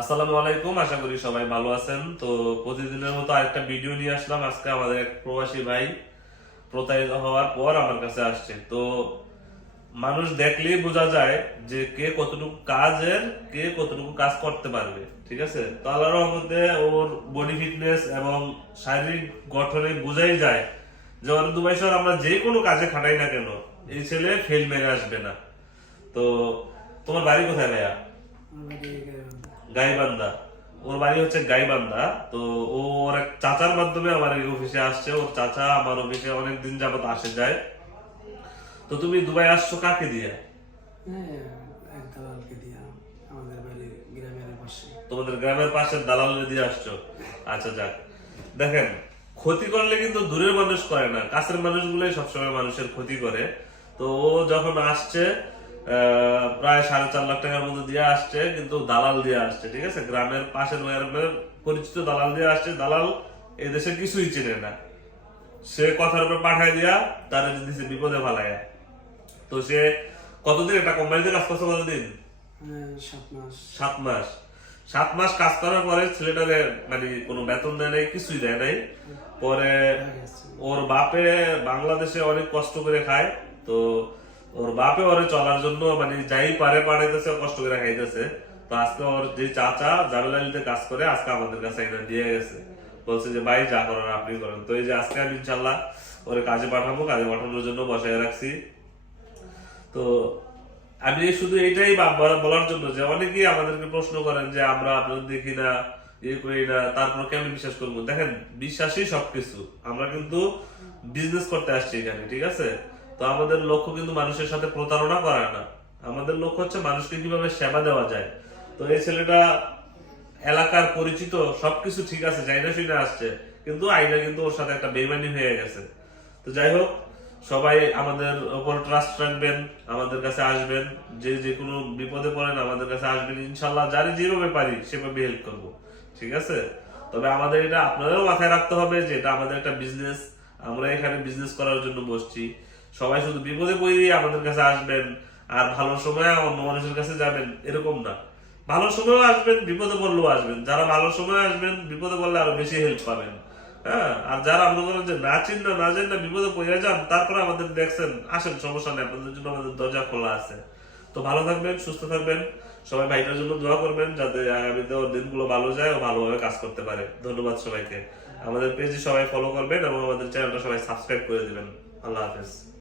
আসসালামু আলাইকুম, আশা করি সবাই ভালো আছেন। তো প্রতিদিনের মতো আরেকটা ভিডিও নিয়ে আসলাম। আজকে আমাদের এক প্রবাসী ভাই প্রতারিত হওয়ার পর আমার কাছে আসছে। তো মানুষ দেখলেই বোঝা যায় যে কে কতটুকু কাজের, কে কতটুকু কাজ করতে পারবে, ঠিক আছে? তো আল্লাহর রহমতে ওর বডি ফিটনেস এবং শারীরিক গঠনে বোঝাই যায় যে ওর দুবাই শহর আমরা যে কোনো কাজে খাটাই না কেন, এই ছেলে ফেল মেরে আসবে না। তো তোমার বাড়ি কোথায় ভাইয়া? গাইবান্ধা। ওর বাড়ি হচ্ছে গাইবান্ধা তো ও ওর এক চাচার মাধ্যমে আমার এই অফিসে আসছে। ওর চাচা আমার অফিসে অনেক দিন যাবত আসে যায়। তো তুমি দুবাই আসছো কাকে দিয়ে? হ্যাঁ এক দালালকে দিয়া আমাদের বাড়ির গ্রামের পাশে। তোমাদের গ্রামের পাশের দালালে দিয়ে আসছো? আচ্ছা যাক। দেখেন ক্ষতি করলে কিন্তু দূরের মানুষ করে না। কাছের মানুষগুলোই সবসময় মানুষের ক্ষতি করে। তো ও যখন আসছে প্রায় সাড়ে চার লাখ টাকার মতো দিয়ে আসছে কিন্তু দালাল দিয়ে আসছে ঠিক আছে? গ্রামের পাশের গ্রামের পরিচিত দালাল দিয়ে আসছে। দালাল এই দেশে কিছুই চেনে না। সে কথার উপর পাঠায় দিয়া তার দিছে বিপদে ফালাইয়া তো সে কতদিন একটা কোম্পানিতে কাজ করছে কতদিন? হ্যাঁ সাত মাস। সাত মাস। কাজ করার পরে ছেলেটাকে মানে কোনো বেতন দেয় নাই কিছুই দেয় নাই। পরে ওর বাপে বাংলাদেশে অনেক কষ্ট করে খায়। তো ওর বাপে ওরে চলার জন্য মানে যাই পারে পাঠাইতেছে ও কষ্ট করে খাইতেছে। তো আজকে ওর যে চাচা জামিল আলীতে কাজ করে, আজকে আমাদের কাছে এটা দিয়ে গেছে। বলছে যে, ভাই, যা করার আপনি করেন। তো এই যে আজকে আমি ইনশাল্লাহ ওরে কাজে পাঠাবো, কাজে পাঠানোর জন্য বসায় রাখছি। তো আমি শুধু এটাই বলার জন্য যে, অনেকেই আমাদেরকে প্রশ্ন করেন যে, আমরা আপনাদের দেখি না ইয়ে করি না, তারপর কেমন বিশ্বাস করব? দেখেন, বিশ্বাসই সবকিছু। আমরা কিন্তু বিজনেস করতে আসছি এখানে, ঠিক আছে? তো আমাদের লক্ষ্য কিন্তু মানুষের সাথে প্রতারণা করা না। আমাদের লক্ষ্য হচ্ছে মানুষকে কীভাবে সেবা দেওয়া যায়। তো এই ছেলেটা এলাকার পরিচিত, সবকিছু ঠিক আছে যাই না শুনে আসছে, কিন্তু আইনা কিন্তু ওর সাথে একটা বেমানি হয়ে গেছে। তো যাই হোক, সবাই আমাদের উপর ট্রাস্ট রাখবেন, আমাদের কাছে আসবেন, যে যে কোনো বিপদে পড়েন আমাদের কাছে আসবেন। ইনশাল্লাহ যারে যেভাবে পারি সেভাবে হেল্প করব, ঠিক আছে? তবে আমাদের এটা আপনাদেরও মাথায় রাখতে হবে যে এটা আমাদের একটা বিজনেস আমরা এখানে বিজনেস করার জন্য বসছি। সবাই শুধু বিপদে পড়েই আমাদের কাছে আসবেন, আর ভালো সময় অন্য মানুষের কাছে যাবেন, এরকম না। ভালো সময় আসবেন, বিপদে পড়লেও আসবেন। যারা ভালো সময় আসবেন, বিপদে পড়লে আরও বেশি হেল্প পাবেন। হ্যাঁ? আর যারা আমরা করেন যে না না বিপদে পড়ে যান, তারপরে আমাদের দেখছেন, আসেন, সমস্যা নেই, আপনাদের জন্য আমাদের দরজা খোলা আছে। তো ভালো থাকবেন, সুস্থ থাকবেন। সবাই ভাইটার জন্য দোয়া করবেন, যাতে আগামীতে দিনগুলো ভালো যায় ও ভালোভাবে কাজ করতে পারে। ধন্যবাদ সবাইকে। আমাদের পেজে সবাই ফলো করবেন এবং আমাদের চ্যানেলটা সবাই সাবস্ক্রাইব করে দিবেন। আল্লাহ হাফেজ।